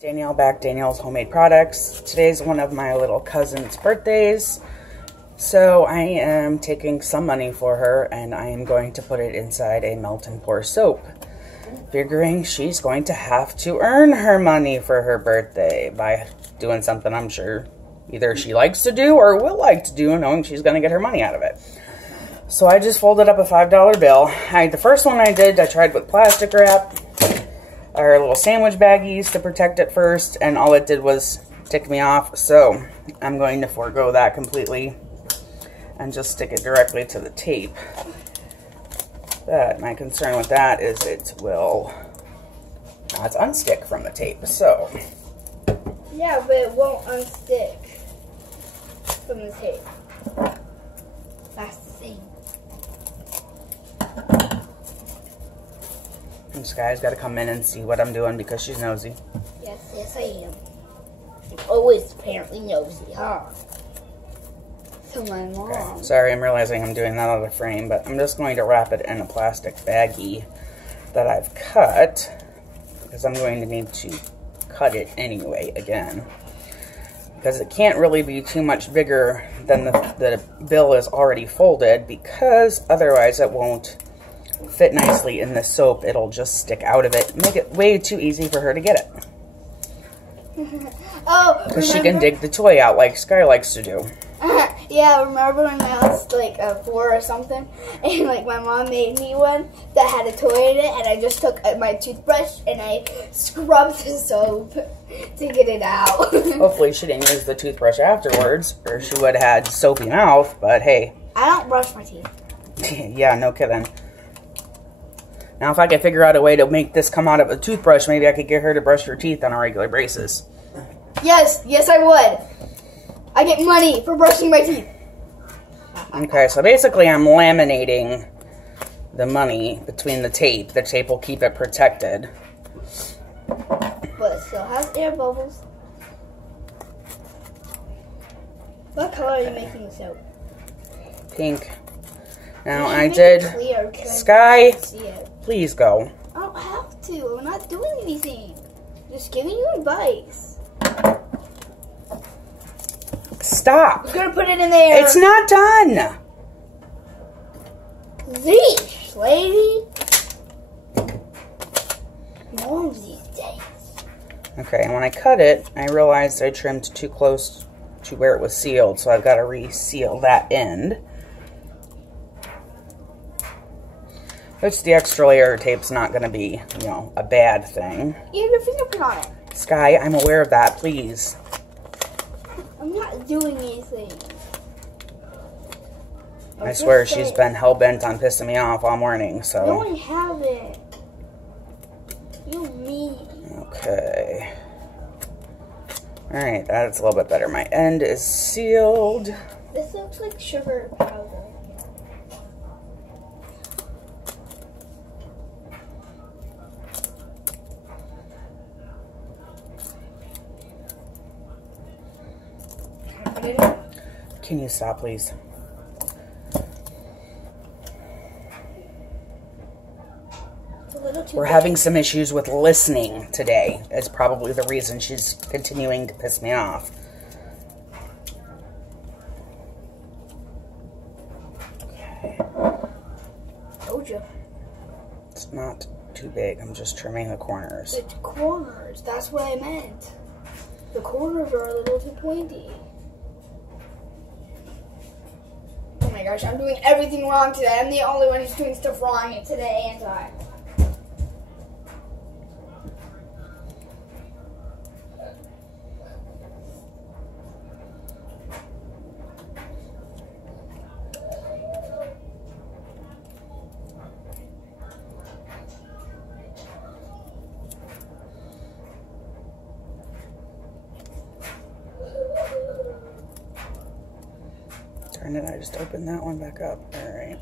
Danielle back, Danielle's Homemade Products. Today's one of my little cousin's birthdays, so I am taking some money for her and I am going to put it inside a melt and pour soap, figuring she's going to have to earn her money for her birthday by doing something I'm sure either she likes to do or will like to do, knowing she's going to get her money out of it. So I just folded up a $5 bill. The first one I tried with plastic wrap, our little sandwich baggies to protect it first, and all it did was tick me off. So I'm going to forego that completely and just stick it directly to the tape. But my concern with that is it will not unstick from the tape. So yeah, but it won't unstick from the tape. That's the thing. And Sky's got to come in and see what I'm doing because she's nosy. Yes, I am. I'm always apparently nosy, huh? So my mom. Okay. Sorry, I'm realizing I'm doing that out of frame, but I'm just going to wrap it in a plastic baggie that I've cut because I'm going to need to cut it anyway again, because it can't really be too much bigger than the bill is already folded, because otherwise it won't fit nicely in the soap. It'll just stick out of it, make it way too easy for her to get it. Oh, because she can dig the toy out like Sky likes to do. Yeah, remember when I was like 4 or something, and like my mom made me one that had a toy in it, and I just took my toothbrush and I scrubbed the soap to get it out. Hopefully she didn't use the toothbrush afterwards, or she would have had soapy mouth, but hey. I don't brush my teeth. Yeah, no kidding. Now if I could figure out a way to make this come out of a toothbrush, maybe I could get her to brush her teeth on a regular basis. Yes, I would. I get money for brushing my teeth. Okay, so basically I'm laminating the money between the tape. The tape will keep it protected. But it still has air bubbles. What color are you making the soap? Pink. Now I did... Clear, Sky, see it. please go. I don't have to. I'm not doing anything. I'm just giving you advice. Stop. I'm gonna put it in there. It's not done. Zeesh, lady. Moms these days. Okay, and when I cut it, I realized I trimmed too close to where it was sealed, so I've got to reseal that end. Which the extra layer of tape's not going to be, you know, a bad thing. You have your fingerprint on it. Sky, I'm aware of that, please. I'm not doing anything. I swear she's been hell-bent on pissing me off all morning, so... No, I haven't. You mean. Okay. Alright, that's a little bit better. My end is sealed. This looks like sugar powder. Can you stop, please? We're having some issues with listening today. Is probably the reason she's continuing to piss me off. Okay. Told you. It's not too big. I'm just trimming the corners. The corners. That's what I meant. The corners are a little too pointy. Oh my gosh, I'm doing everything wrong today. I'm the only one who's doing stuff wrong today, ain't I? Darn it, I just opened that one back up. Alright.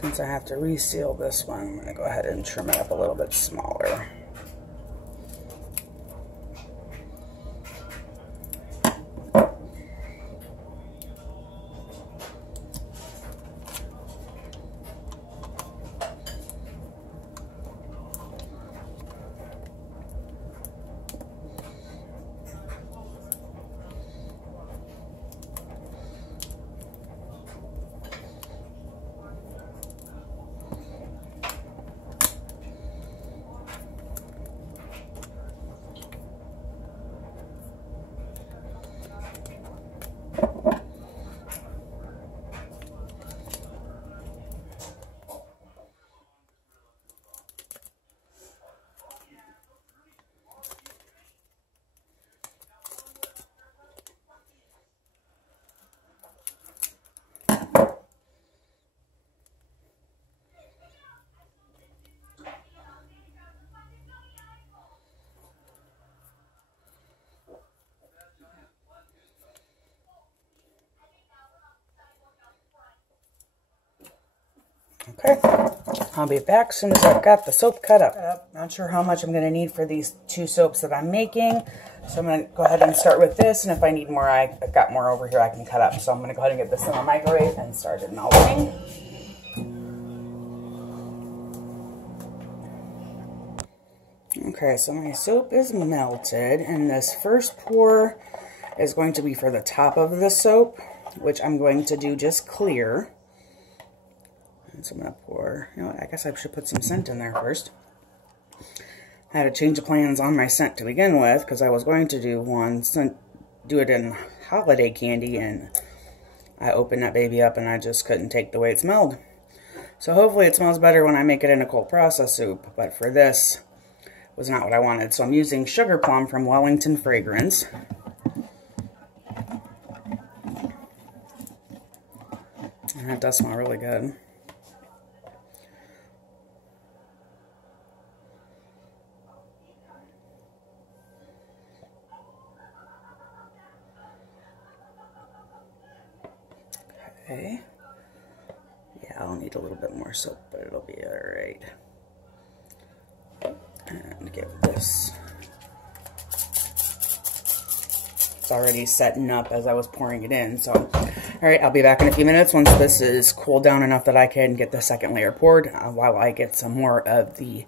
Since I have to reseal this one, I'm going to go ahead and trim it up a little bit smaller. Okay, I'll be back as soon as I've got the soap cut up. Not sure how much I'm going to need for these 2 soaps that I'm making. So I'm going to go ahead and start with this. And if I need more, I've got more over here I can cut up. So I'm going to go ahead and get this in the microwave and start it melting. Okay, so my soap is melted. And this first pour is going to be for the top of the soap, which I'm going to do just clear. So I'm going to pour, you know what, I guess I should put some scent in there first. I had to change the plans on my scent to begin with, because I was going to do it in holiday candy, and I opened that baby up and I just couldn't take the way it smelled. So hopefully it smells better when I make it in a cold process soup, but for this, was not what I wanted. So I'm using Sugar Plum from Wellington Fragrance. And that does smell really good. Okay. Yeah, I'll need a little bit more soap, but it'll be alright. And get this. It's already setting up as I was pouring it in, so. Alright, I'll be back in a few minutes once this is cooled down enough that I can get the second layer poured, while I get some more of the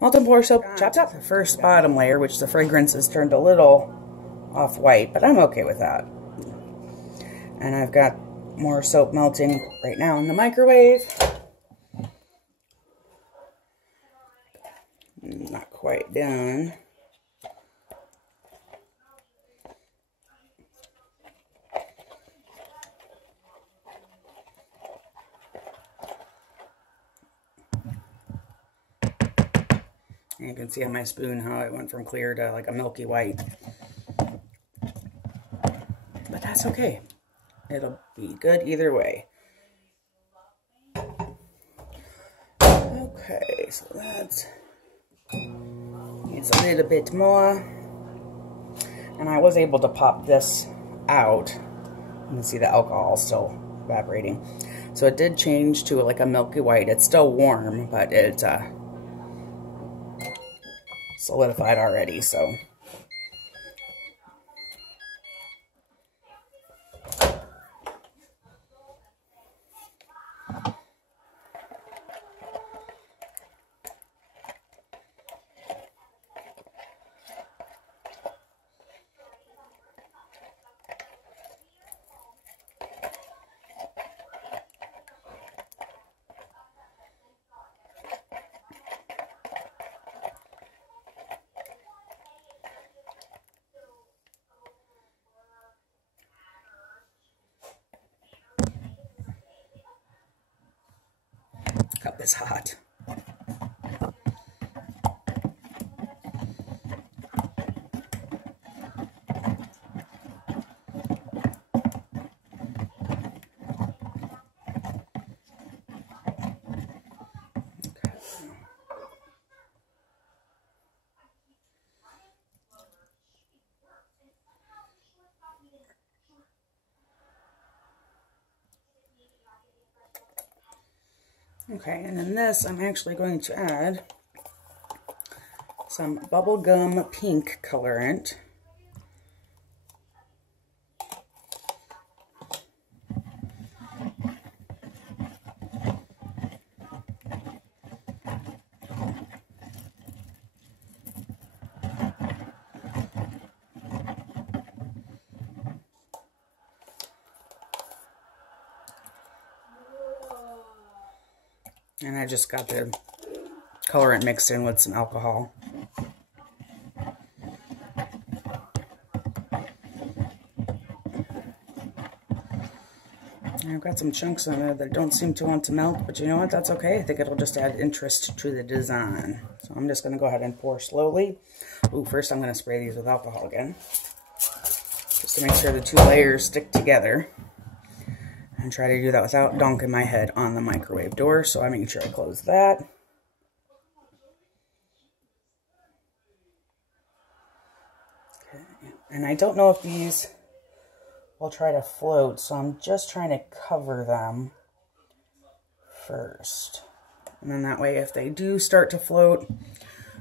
Melton Pour soap chopped up. The first bottom layer, which the fragrance has turned a little off-white, but I'm okay with that. And I've got more soap melting right now in the microwave. Not quite done. And you can see on my spoon how it went from clear to like a milky white. But that's okay. It'll be good either way. Okay, so that needs a little bit more. And I was able to pop this out. You can see the alcohol still evaporating. So it did change to like a milky white. It's still warm, but it's solidified already, so. Cup is hot. Okay, and in this, I'm actually going to add some bubblegum pink colorant. And I just got the colorant mixed in with some alcohol. I've got some chunks on there that don't seem to want to melt, but you know what? That's okay. I think it'll just add interest to the design. So I'm just going to go ahead and pour slowly. Ooh, first I'm going to spray these with alcohol again, just to make sure the two layers stick together. And try to do that without dunking my head on the microwave door, so I'm making sure I close that. Okay. And I don't know if these will try to float, so I'm just trying to cover them first. And then that way, if they do start to float,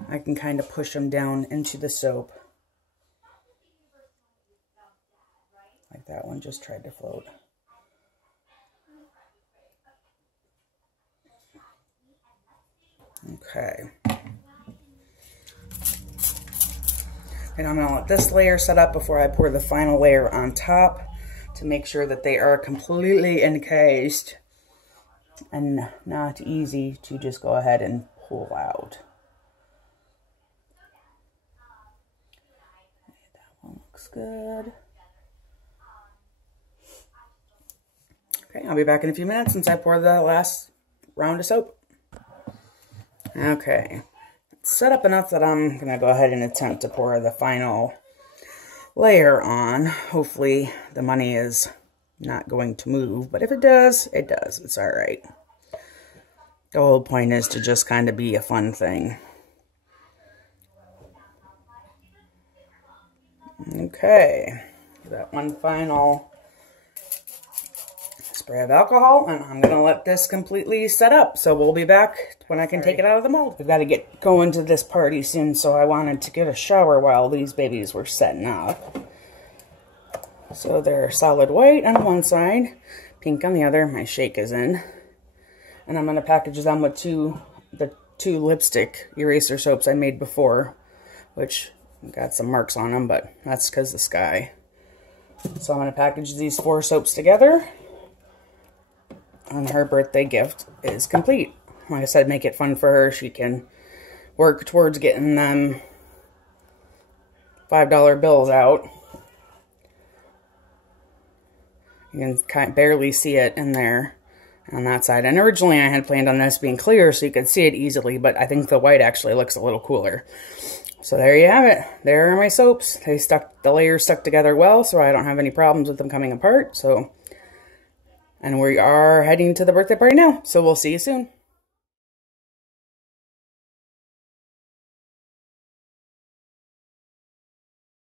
I can kind of push them down into the soap. Like that one just tried to float. Okay. And I'm going to let this layer set up before I pour the final layer on top to make sure that they are completely encased and not easy to just go ahead and pull out. That one looks good. Okay, I'll be back in a few minutes since I pour the last round of soap. Okay, it's set up enough that I'm going to go ahead and attempt to pour the final layer on. Hopefully the money is not going to move, but if it does, it does. It's all right. The whole point is to just kind of be a fun thing. Okay, that one final spray of alcohol, and I'm going to let this completely set up. So we'll be back when I can take it out of the mold. We've got to get going to this party soon, so I wanted to get a shower while these babies were setting up. So they're solid white on one side, pink on the other. My shake is in. And I'm going to package them with the two lipstick eraser soaps I made before, which got some marks on them, but that's because of the sky. So I'm going to package these 4 soaps together. And her birthday gift is complete. Like I said, make it fun for her. She can work towards getting them $5 bills out. You can kind of barely see it in there on that side. And originally I had planned on this being clear so you could see it easily, but I think the white actually looks a little cooler. So there you have it. There are my soaps. The layers stuck together well, so I don't have any problems with them coming apart. And we are heading to the birthday party now, so we'll see you soon.